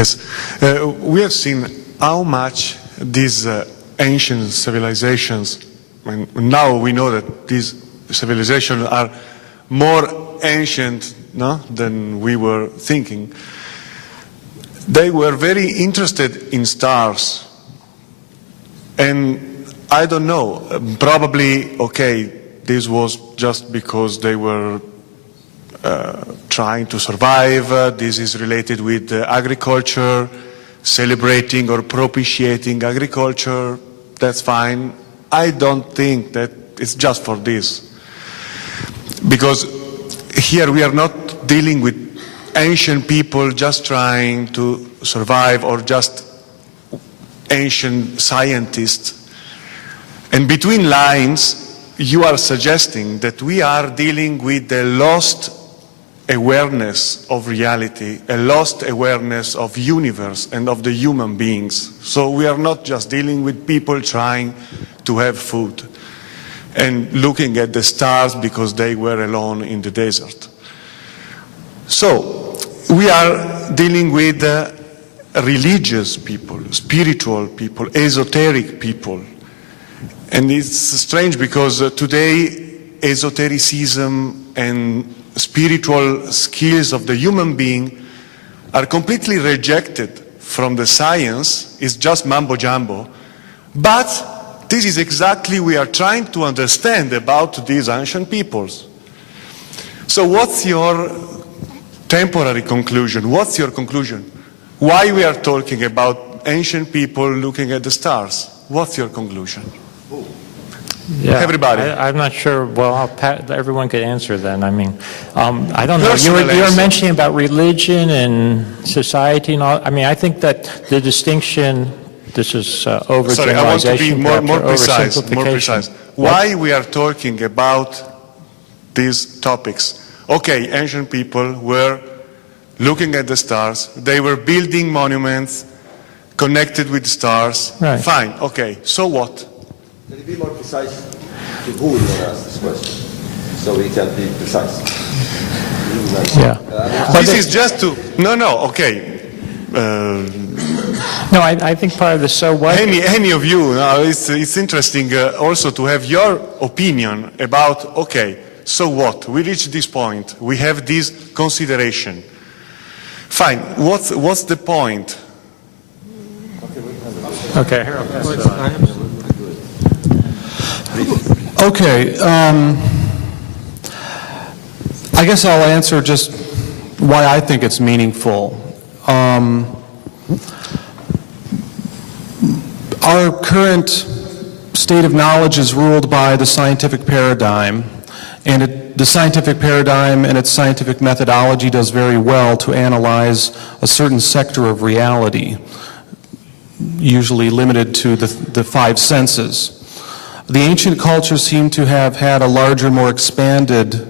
Yes, we have seen how much these ancient civilizations, and now we know that these civilizations are more ancient, no, than we were thinking. They were very interested in stars, and I don't know, probably, okay, this was just because they were trying to survive. This is related with agriculture, celebrating or propitiating agriculture. That's fine. I don't think that it's just for this. Because here we are not dealing with ancient people just trying to survive or just ancient scientists. And between lines, you are suggesting that we are dealing with the lost awareness of reality, a lost awareness of universe and of the human beings. So we are not just dealing with people trying to have food and looking at the stars because they were alone in the desert. So we are dealing with religious people, spiritual people, esoteric people. And it's strange because today esotericism and spiritual skills of the human being are completely rejected from the science. It's just mambo jumbo. But this is exactly what we are trying to understand about these ancient peoples. So what's your temporary conclusion? What's your conclusion? Why we are talking about ancient people looking at the stars? What's your conclusion? Yeah, everybody. I'm not sure. Well, everyone could answer then. I mean, I don't know. You were mentioning about religion and society and all. I mean, I think that the distinction, this is overgeneralization. Sorry, I want to be more precise. More precise. Why we are talking about these topics? Okay, ancient people were looking at the stars. They were building monuments connected with stars. Right. Fine. Okay. So what? Can you be more precise to who you want to ask this question, so we can be precise? Yeah. This is just to... No, okay. No, I think part of the so what... Any of you, it's interesting also to have your opinion about, okay, so what? We reached this point. We have this consideration. Fine. What's the point? Okay. Okay, I guess I'll answer just why I think it's meaningful. Our current state of knowledge is ruled by the scientific paradigm, and the scientific paradigm and its scientific methodology does very well to analyze a certain sector of reality, usually limited to the five senses. The ancient cultures seem to have had a larger, more expanded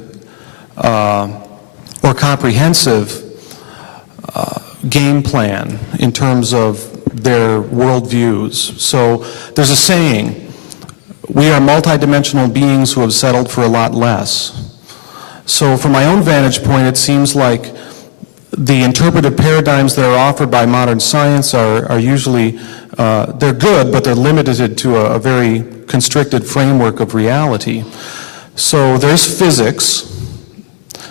or comprehensive game plan in terms of their worldviews. So there's a saying, we are multidimensional beings who have settled for a lot less. So from my own vantage point, it seems like the interpretive paradigms that are offered by modern science are usually, they're good, but they're limited to a very constricted framework of reality. So there's physics,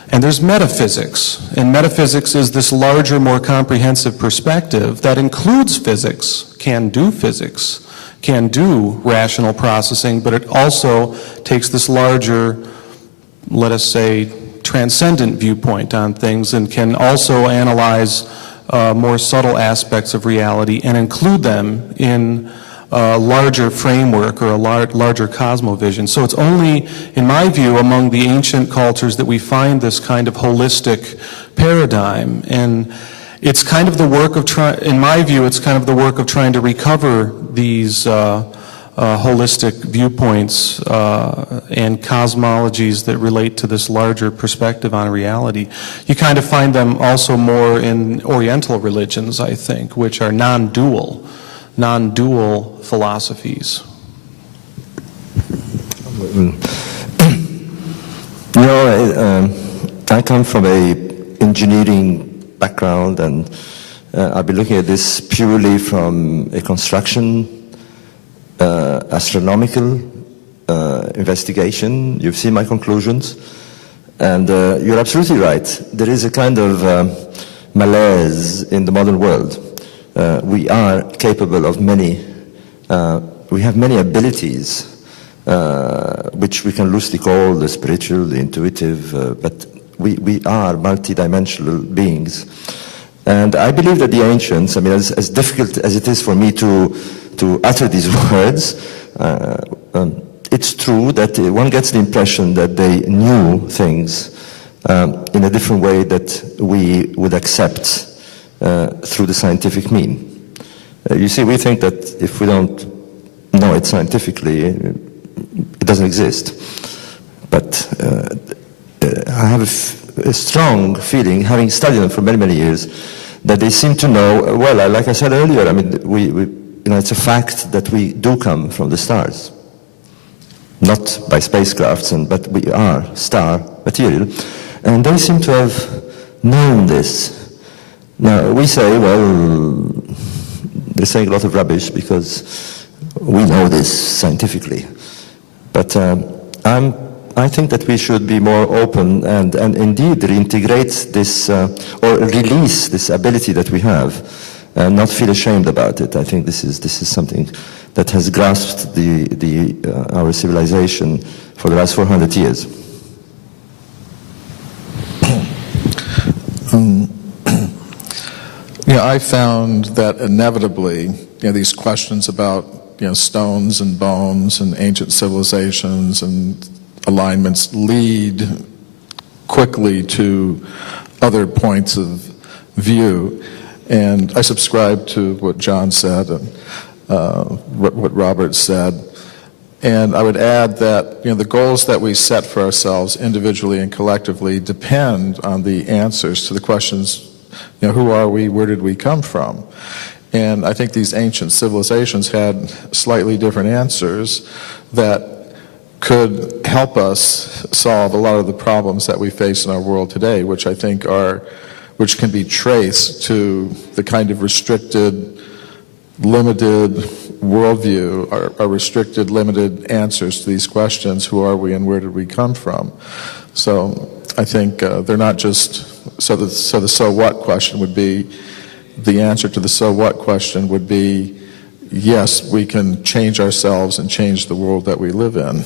and there's metaphysics. And metaphysics is this larger, more comprehensive perspective that includes physics, can do rational processing, but it also takes this larger, let us say, transcendent viewpoint on things and can also analyze more subtle aspects of reality and include them in a larger framework or a larger cosmovision. So it's only, in my view, among the ancient cultures that we find this kind of holistic paradigm. And it's kind of the work of in my view, it's kind of the work of trying to recover these holistic viewpoints and cosmologies that relate to this larger perspective on reality. You kind of find them also more in Oriental religions, I think, which are non-dual philosophies. I come from a engineering background, and I'll be looking at this purely from a construction, astronomical investigation. You've seen my conclusions, and you're absolutely right. There is a kind of malaise in the modern world. We are capable of many, we have many abilities, which we can loosely call the spiritual, the intuitive, but we are multidimensional beings. And I believe that the ancients, I mean, as difficult as it is for me to utter these words, it's true that one gets the impression that they knew things in a different way that we would accept through the scientific mean. You see, we think that if we don't know it scientifically, it doesn't exist. But I have a strong feeling, having studied them for many, many years, that they seem to know, well, like I said earlier, I mean, it's a fact that we do come from the stars. Not by spacecrafts, but we are star material. And they seem to have known this. Now, we say, well, they're saying a lot of rubbish because we know this scientifically. But I think that we should be more open and indeed reintegrate this or release this ability that we have and not feel ashamed about it. I think this is something that has grasped our civilization for the last 400 years. I found that inevitably, these questions about, stones and bones and ancient civilizations and alignments lead quickly to other points of view. And I subscribe to what John said and what Robert said. And I would add that the goals that we set for ourselves individually and collectively depend on the answers to the questions, who are we, where did we come from? And I think these ancient civilizations had slightly different answers that could help us solve a lot of the problems that we face in our world today, which I think which can be traced to the kind of restricted, limited worldview, our restricted, limited answers to these questions, who are we and where did we come from? So I think they're not just, so the so what question would be, the answer to the so what question would be, yes, we can change ourselves and change the world that we live in.